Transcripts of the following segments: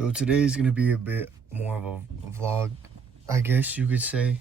So today's gonna be a bit more of a vlog, I guess you could say.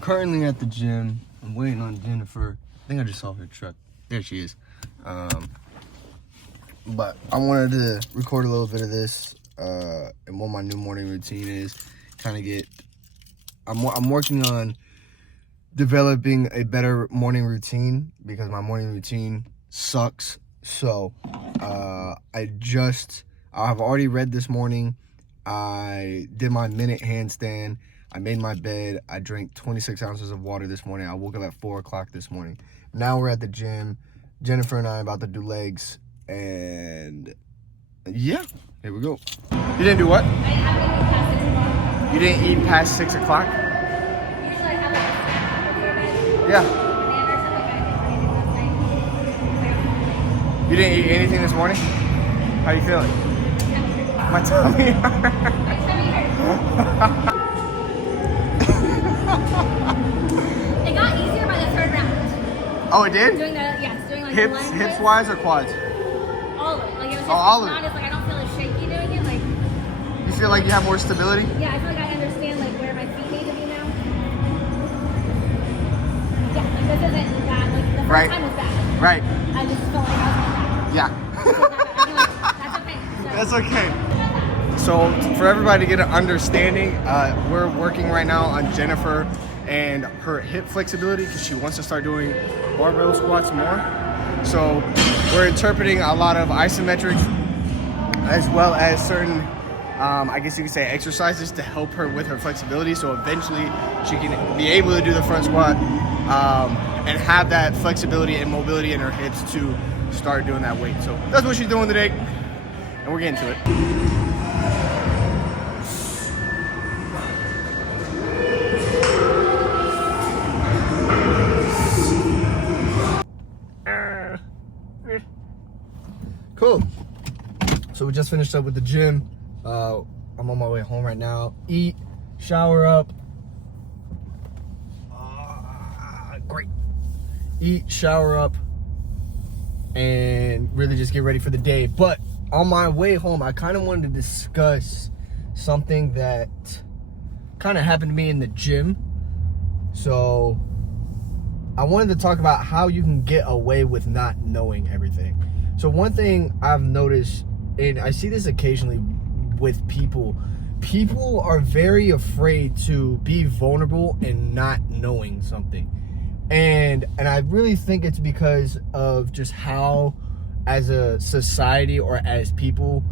Currently at the gym. I'm waiting on Jennifer. I think I just saw her truck. There she is. But I wanted to record a little bit of this and what my new morning routine is. I'm working on developing a better morning routine because my morning routine sucks. So I've already read this morning. I did my minute handstand. I made my bed. I drank 26 ounces of water this morning. I woke up at 4 o'clock this morning. Now we're at the gym. Jennifer and I are about to do legs. And yeah, here we go. You didn't do what? You didn't eat past 6 o'clock? Yeah. You didn't eat anything this morning? How are you feeling? My tummy hurts. It got easier by the third round. Oh, it did? Doing like hips wise or quads? All of it. Like it was just all of not it. as like I don't feel as shaky doing it. Like you feel like you have more stability? yeah, I feel like I understand like where my feet need to be now. Yeah, like this isn't bad. Like the first time was bad. Right. I just felt like I was bad. Yeah. That's okay. That's okay. So for everybody to get an understanding, we're working right now on Jennifer and her hip flexibility because she wants to start doing barbell squats more. So we're interpreting a lot of isometrics as well as certain, I guess you could say, exercises to help her with her flexibility. So eventually she can be able to do the front squat and have that flexibility and mobility in her hips to start doing that weight. So that's what she's doing today, and we're getting to it. Cool. So we just finished up with the gym. I'm on my way home right now. Eat, shower up. Great. Eat, shower up, and really just get ready for the day. But on my way home, I kind of wanted to discuss something that kind of happened to me in the gym. So I wanted to talk about how you can get away with not knowing everything. So one thing I've noticed, and I see this occasionally with people are very afraid to be vulnerable and not knowing something. And I really think it's because of just how, as a society or as people,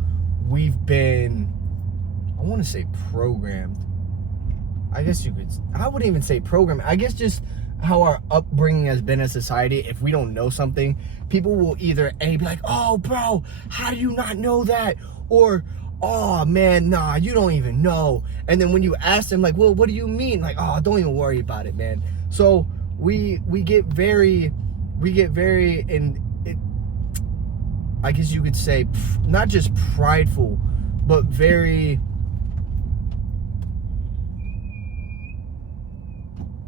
we've been, I want to say programmed. I wouldn't even say programmed. I guess just how our upbringing has been as society. If we don't know something, people will either A, be like, oh, bro, how do you not know that? Or, oh, man, nah, you don't even know. And then when you ask them, like, well, what do you mean? Like, oh, don't even worry about it, man. So we get very, I guess you could say, not just prideful, but very,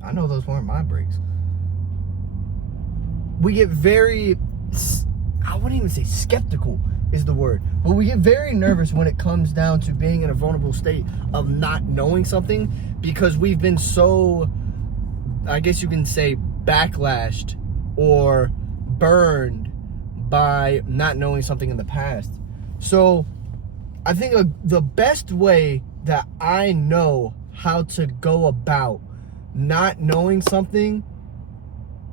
I know those weren't my brakes. We get very, I wouldn't even say skeptical is the word, but we get very nervous when it comes down to being in a vulnerable state of not knowing something because we've been so, I guess you can say, backlashed or burned by not knowing something in the past. So I think the best way that I know how to go about not knowing something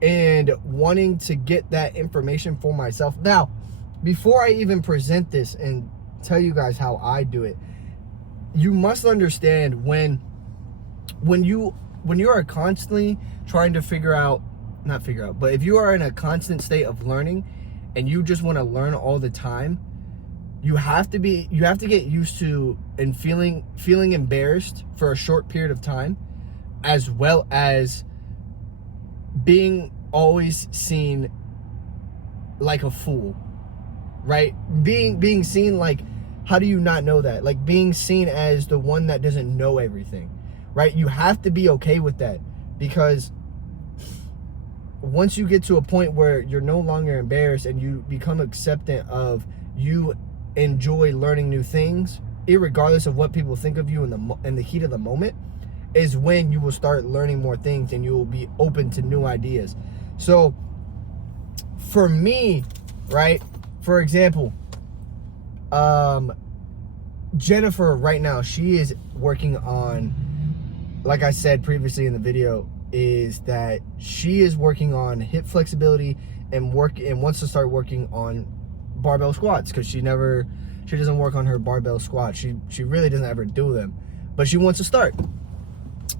and wanting to get that information for myself. Now, before I even present this and tell you guys how I do it, you must understand when you are constantly trying to but if you are in a constant state of learning and you just want to learn all the time, you have to get used to and feeling embarrassed for a short period of time, as well as being always seen like a fool, right? Being seen like, how do you not know that? Like being seen as the one that doesn't know everything, right? You have to be okay with that, because once you get to a point where you're no longer embarrassed and you become acceptant of, you enjoy learning new things, irregardless of what people think of you in the heat of the moment, is when you will start learning more things and you will be open to new ideas. So for me, right, for example, Jennifer right now, she is working on, like I said previously in the video, is that she is working on hip flexibility and wants to start working on barbell squats, because she doesn't work on her barbell squats. She really doesn't ever do them, but she wants to start.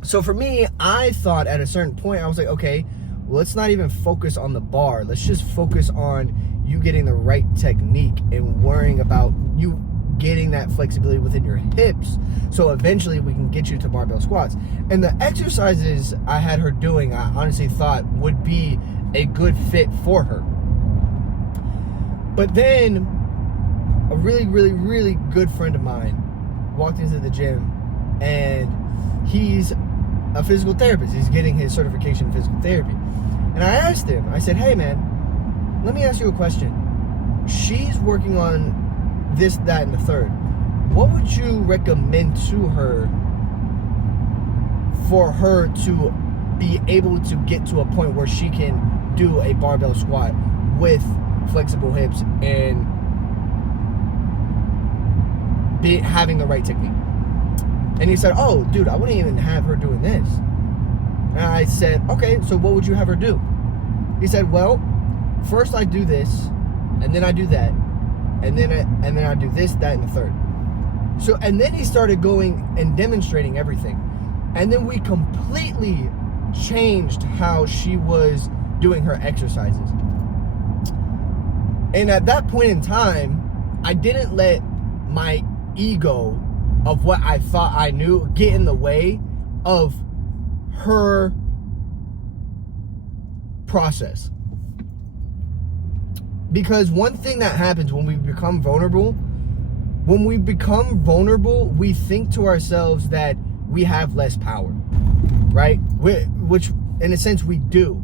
So for me, I thought at a certain point, I was like, okay, well, let's not even focus on the bar. Let's just focus on you getting the right technique and worrying about you getting that flexibility within your hips, so eventually we can get you to barbell squats. And the exercises I had her doing, I honestly thought would be a good fit for her. But then a really, really, really good friend of mine walked into the gym, and he's a physical therapist. He's getting his certification in physical therapy. And I asked him, I said, hey man, let me ask you a question. She's working on this, that, and the third. What would you recommend to her for her to be able to get to a point where she can do a barbell squat with flexible hips and having the right technique? And he said, oh, dude, I wouldn't even have her doing this. And I said, okay, so what would you have her do? He said, well, first I do this, and then I do that, and then I do this, that, and the third. So, and then he started going and demonstrating everything. And then we completely changed how she was doing her exercises. And at that point in time, I didn't let my ego of what I thought I knew get in the way of her process. Because one thing that happens when we become vulnerable, we think to ourselves that we have less power, right? Which in a sense we do.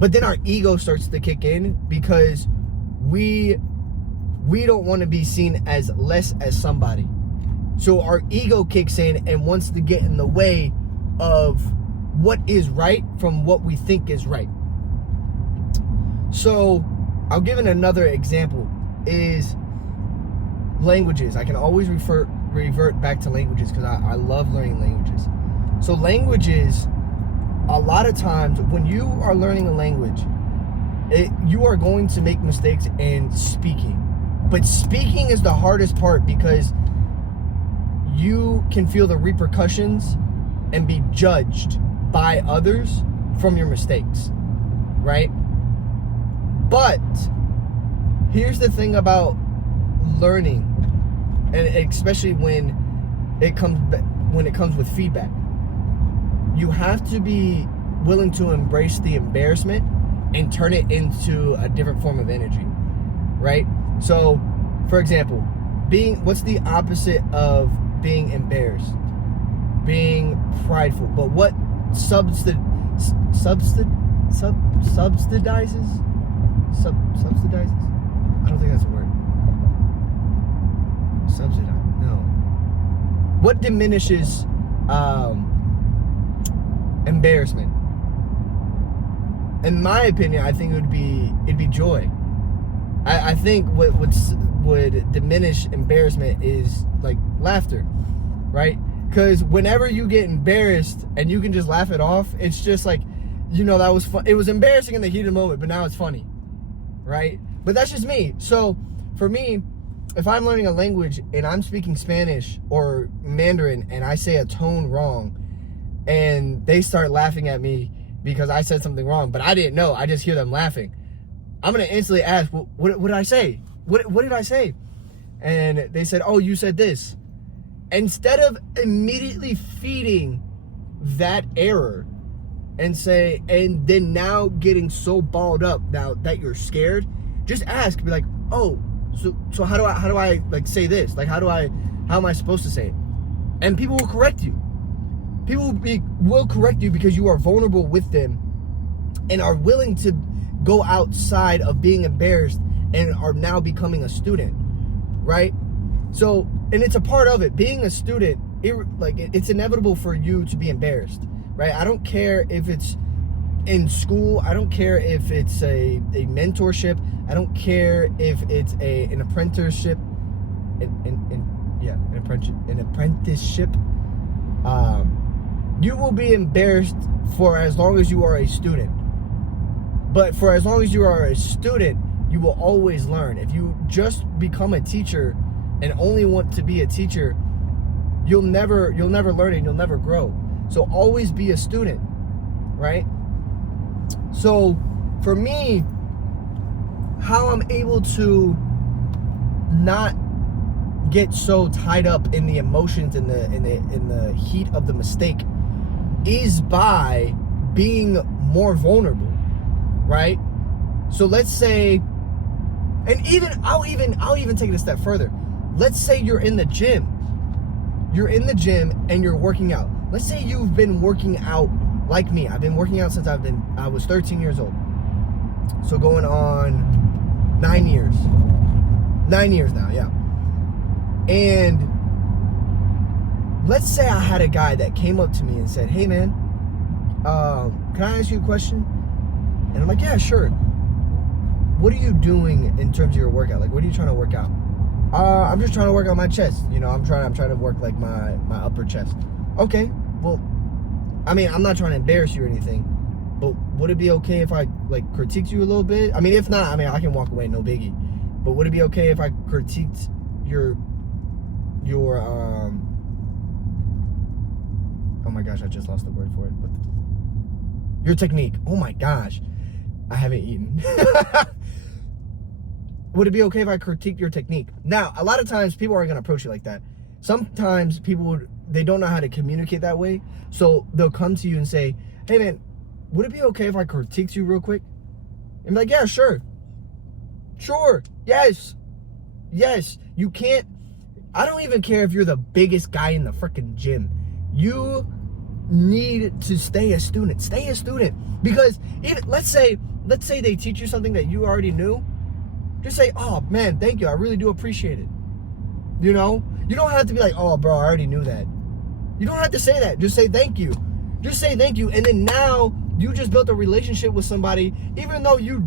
But then our ego starts to kick in, because we don't want to be seen as less as somebody. So our ego kicks in and wants to get in the way of what is right from what we think is right. So I'll give it another example, is languages. I can always revert back to languages because I love learning languages. So languages, a lot of times when you are learning a language, you are going to make mistakes in speaking. But speaking is the hardest part, because you can feel the repercussions and be judged by others from your mistakes, right? But here's the thing about learning, and especially when it comes with feedback. You have to be willing to embrace the embarrassment and turn it into a different form of energy, right? So, for example, what's the opposite of being embarrassed? Being prideful. But what subsidizes? I don't think that's a word. Subsidize? No. What diminishes embarrassment? In my opinion, I think it'd be joy. I think what would diminish embarrassment is like laughter, right? Because whenever you get embarrassed and you can just laugh it off, it's just like, that was fun. It was embarrassing in the heat of the moment, but now it's funny, right? But that's just me. So for me, if I'm learning a language and I'm speaking Spanish or Mandarin and I say a tone wrong and they start laughing at me because I said something wrong, but I didn't know, I just hear them laughing, I'm going to instantly ask, what did I say? What did I say? And they said, oh, you said this. Instead of immediately feeding that error and then now getting so balled up now that you're scared, just ask, be like, oh, so how do I like say this? Like, how am I supposed to say it? And people will correct you. People will correct you because you are vulnerable with them and are willing to go outside of being embarrassed and are now becoming a student, right? So and it's a part of it. Being a student, it's inevitable for you to be embarrassed, right? I don't care if it's in school. I don't care if it's a mentorship. I don't care if it's an apprenticeship. An apprenticeship. You will be embarrassed for as long as you are a student. But for as long as you are a student, you will always learn. If you just become a teacher and only want to be a teacher, you'll never learn and you'll never grow. So always be a student, right? So for me, how I'm able to not get so tied up in the emotions in the heat of the mistake is by being more vulnerable, right? So let's say, and I'll even take it a step further. Let's say you're in the gym. You're in the gym and you're working out. Let's say you've been working out like me. I've been working out since I was 13 years old. So going on 9 years. 9 years now, yeah. And let's say I had a guy that came up to me and said, "Hey man, can I ask you a question?" And I'm like, "Yeah, sure. What are you doing in terms of your workout? Like, what are you trying to work out?" I'm just trying to work out my chest. You know, I'm trying to work like my upper chest. Okay, well, I mean, I'm not trying to embarrass you or anything, but would it be okay if I like critiqued you a little bit? I mean, if not, I mean, I can walk away, no biggie. But would it be okay if I critiqued your oh my gosh, I just lost the word for it. Your technique. Oh my gosh, I haven't eaten. Would it be okay if I critiqued your technique? Now, a lot of times people aren't gonna approach you like that. Sometimes they don't know how to communicate that way. So they'll come to you and say, "Hey man, would it be okay if I critiqued you real quick?" And be like, "Yeah, sure. Sure. Yes. You can't. I don't even care if you're the biggest guy in the freaking gym. You need to stay a student. Stay a student. Because even let's say they teach you something that you already knew. Just say, "Oh man, thank you. I really do appreciate it." You know? You don't have to be like, "Oh bro, I already knew that." You don't have to say that. Just say thank you. Just say thank you. And then now you just built a relationship with somebody, even though you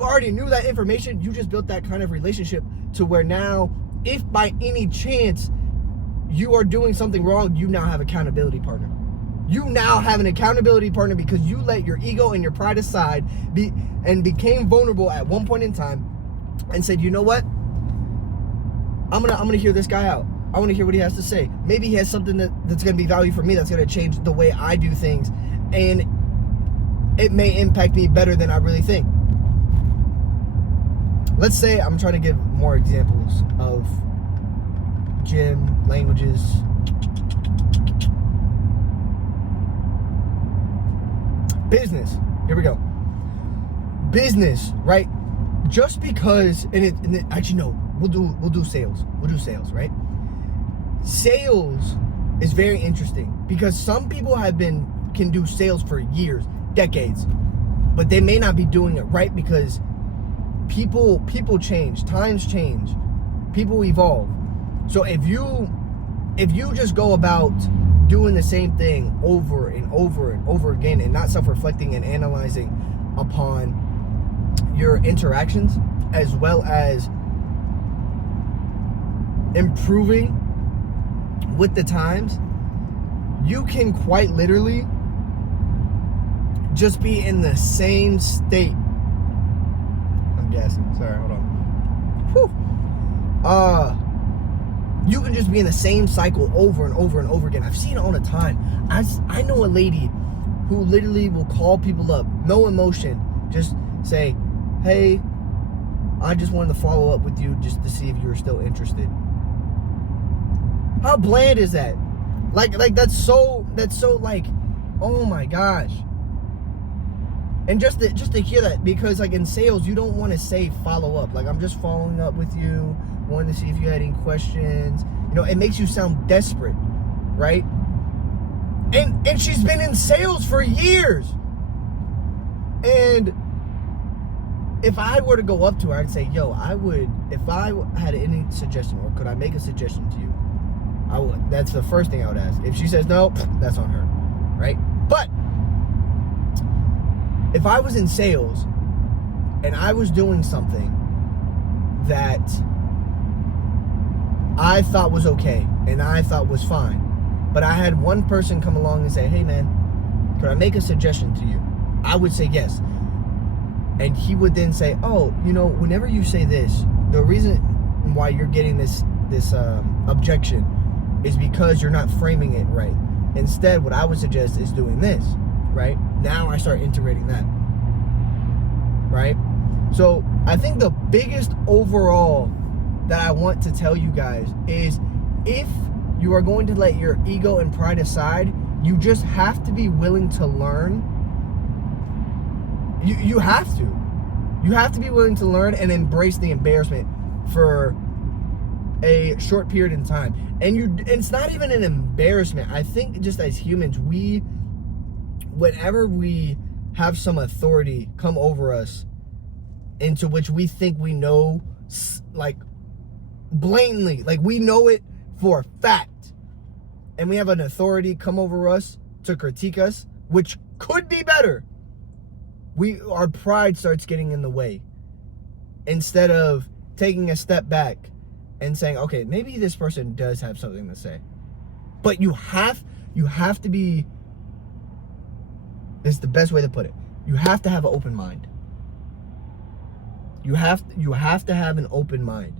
already knew that information. You just built that kind of relationship to where now, if by any chance you are doing something wrong, you now have accountability partner. You now have an accountability partner because you let your ego and your pride aside and became vulnerable at one point in time and said, "You know what? I'm gonna hear this guy out. I want to hear what he has to say. Maybe he has something that's gonna be value for me, that's gonna change the way I do things, and it may impact me better than I really think." Let's say I'm trying to give more examples of gym languages. Business. Here we go. Business, right? Just because, actually no, we'll do sales. We'll do sales, right? Sales is very interesting because some people can do sales for years, decades, but they may not be doing it right because people change, times change, people evolve. So if you just go about doing the same thing over and over and over again and not self-reflecting and analyzing upon your interactions as well as improving with the times, you can quite literally just be in the same state. I'm guessing. Sorry, hold on. Whew. You can just be in the same cycle over and over and over again. I've seen it all the time. I know a lady who literally will call people up, no emotion, just say, "Hey, I just wanted to follow up with you just to see if you were still interested." How bland is that? Like that's so like, oh my gosh. And just to hear that, because like in sales, you don't want to say follow up. Like, "I'm just following up with you, wanted to see if you had any questions." You know, it makes you sound desperate, right? And she's been in sales for years. And if I were to go up to her, I'd say, yo, if I had any suggestion, or could I make a suggestion to you? I would. That's the first thing I would ask. If she says no, that's on her, right? But if I was in sales and I was doing something that I thought was okay and I thought was fine, but I had one person come along and say, hey man, could I make a suggestion to you? I would say yes. And he would then say, oh, whenever you say this, the reason why you're getting this objection is because you're not framing it right. Instead, what I would suggest is doing this, right? Now I start integrating that, right? So I think the biggest overall that I want to tell you guys is, if you are going to let your ego and pride aside, you just have to be willing to learn. You have to. You have to be willing to learn and embrace the embarrassment for a short period in time. And it's not even an embarrassment. I think just as humans, whenever we have some authority come over us into which we think we know, like blatantly, like we know it for a fact, and we have an authority come over us to critique us, which could be better, our pride starts getting in the way, instead of taking a step back and saying, okay, maybe this person does have something to say. But you have to be, this is the best way to put it, you have to have an open mind. You have to have an open mind.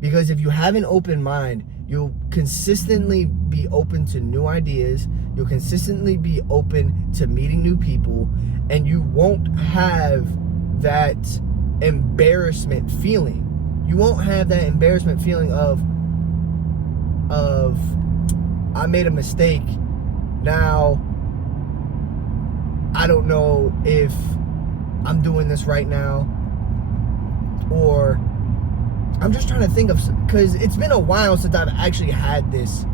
Because if you have an open mind, you'll consistently be open to new ideas, you'll consistently be open to meeting new people, and you won't have that embarrassment feeling. You won't have that embarrassment feeling of I made a mistake. Now I don't know if I'm doing this right now, or I'm just trying to think of, because it's been a while since I've actually had this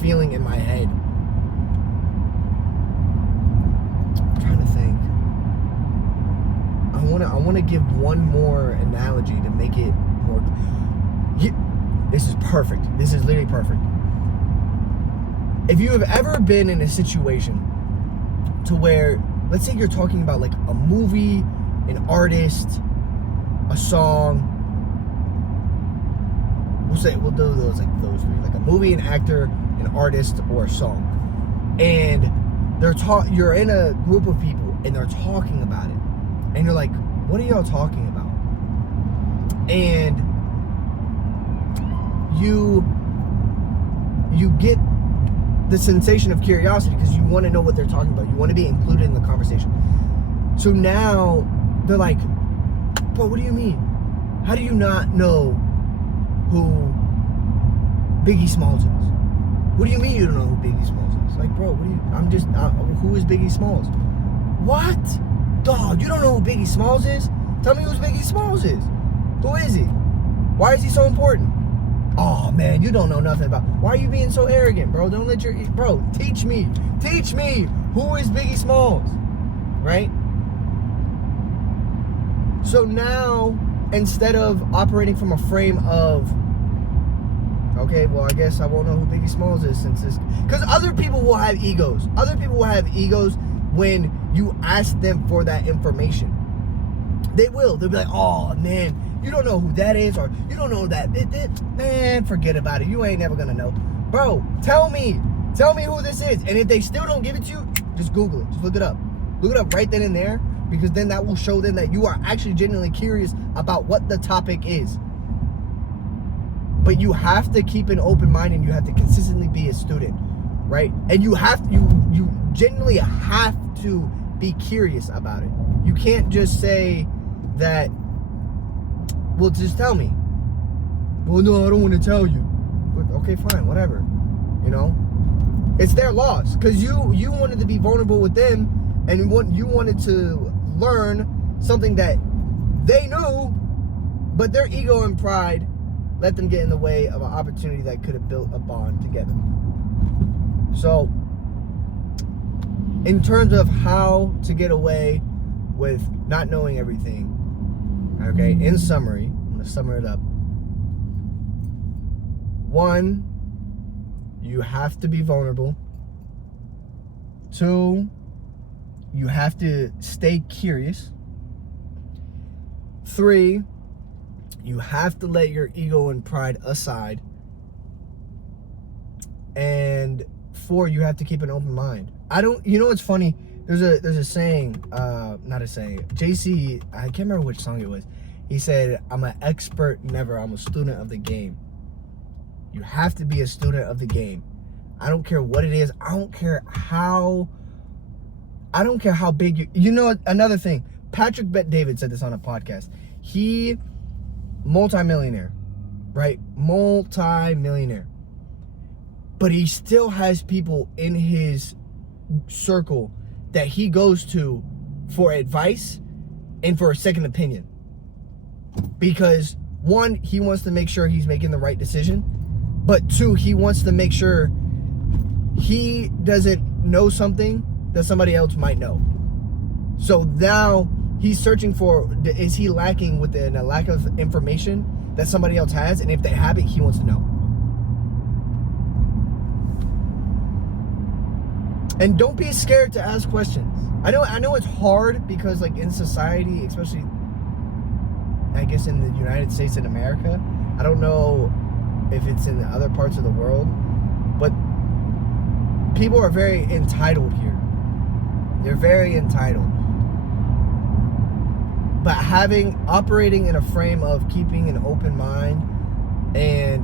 feeling in my head. I'm trying to think. I want to give one more analogy to make it more. Yeah, this is perfect. This is literally perfect. If you have ever been in a situation to where, let's say you're talking about like a movie, an artist, a song. We'll do those three, like a movie, an actor, an artist, or a song. And you're in a group of people and they're talking about it. And you're like, what are y'all talking about? And you get the sensation of curiosity because you want to know what they're talking about. You want to be included in the conversation. So now they're like, bro, what do you mean? How do you not know who Biggie Smalls is? What do you mean you don't know who Biggie Smalls is? Like, bro, who is Biggie Smalls? What? Dog, you don't know who Biggie Smalls is? Tell me who Biggie Smalls is. Who is he? Why is he so important? Oh man, you don't know nothing about. Why are you being so arrogant, bro? Don't let bro, teach me. Teach me who is Biggie Smalls, right? So now, instead of operating from a frame of, okay, well, I guess I won't know who Biggie Smalls is since this, because other people will have egos. Other people will have egos when you ask them for that information. They will. They'll be like, oh man, you don't know who that is, or you don't know that. Man, forget about it. You ain't never gonna know. Bro, tell me who this is. And if they still don't give it to you, just Google it. Just look it up. Look it up right then and there, because then that will show them that you are actually genuinely curious about what the topic is. But you have to keep an open mind, and you have to consistently be a student, right? And you genuinely have to be curious about it. You can't just say that, well, just tell me. Well, no, I don't want to tell you. But okay, fine, whatever. You know? It's their loss, because you wanted to be vulnerable with them, and you wanted to learn something that they knew, but their ego and pride let them get in the way of an opportunity that could have built a bond together. So, in terms of how to get away with not knowing everything. Okay, in summary, I'm gonna sum it up. 1, you have to be vulnerable. 2, you have to stay curious. 3, you have to let your ego and pride aside. And 4, you have to keep an open mind. You know what's funny? There's a saying, not a saying. JC, I can't remember which song it was. He said, I'm an expert never, I'm a student of the game. You have to be a student of the game. I don't care what it is. I don't care how big you know, another thing. Patrick Bet-David said this on a podcast. He, multimillionaire, right? Multi-millionaire. But he still has people in his circle that he goes to for advice and for a second opinion. Because 1, he wants to make sure he's making the right decision. But 2, he wants to make sure he doesn't know something that somebody else might know. So now he's searching for, is he lacking within a lack of information that somebody else has? And if they have it, he wants to know. And don't be scared to ask questions. I know it's hard because, like, in society, especially, I guess, in the United States and America, I don't know if it's in the other parts of the world, but people are very entitled here. They're very entitled. But operating in a frame of keeping an open mind and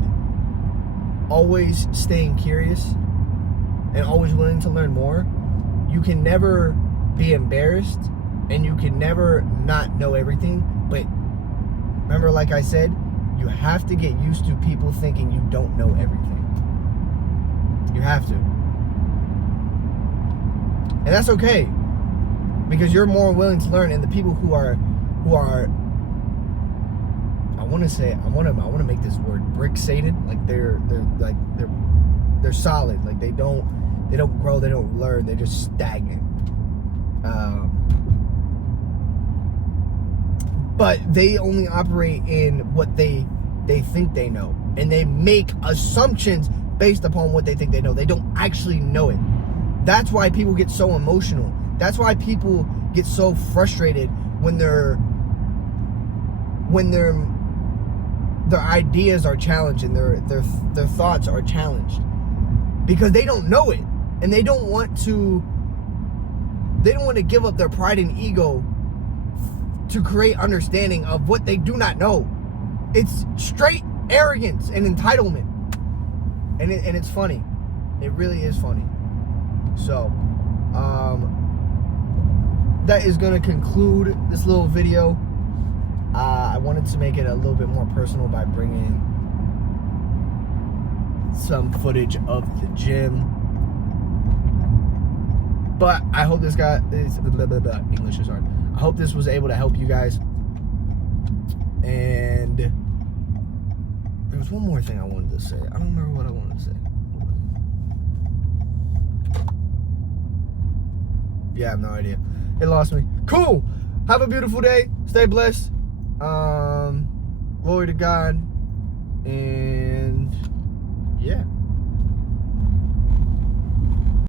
always staying curious and always willing to learn more, you can never be embarrassed and you can never not know everything. But remember, like I said, you have to get used to people thinking you don't know everything. You have to. And that's okay, because you're more willing to learn. And the people who are I want to make this word brick-sated, like they're solid, like they don't grow, they don't learn, they're just stagnant. But they only operate in what they think they know, and they make assumptions based upon what they think they know. They don't actually know it. That's why people get so emotional. That's why people get so frustrated when their ideas are challenged and their thoughts are challenged, because they don't know it, and they don't want to give up their pride and ego to create understanding of what they do not know. It's straight arrogance and entitlement, and it's funny. It really is funny. So that is going to conclude this little video. I wanted to make it a little bit more personal by bringing some footage of the gym. But I hope this English is hard. I hope this was able to help you guys. And there was one more thing I wanted to say. I don't remember what I wanted to say. Yeah, I have no idea. It lost me. Cool. Have a beautiful day. Stay blessed. Glory to God. And yeah.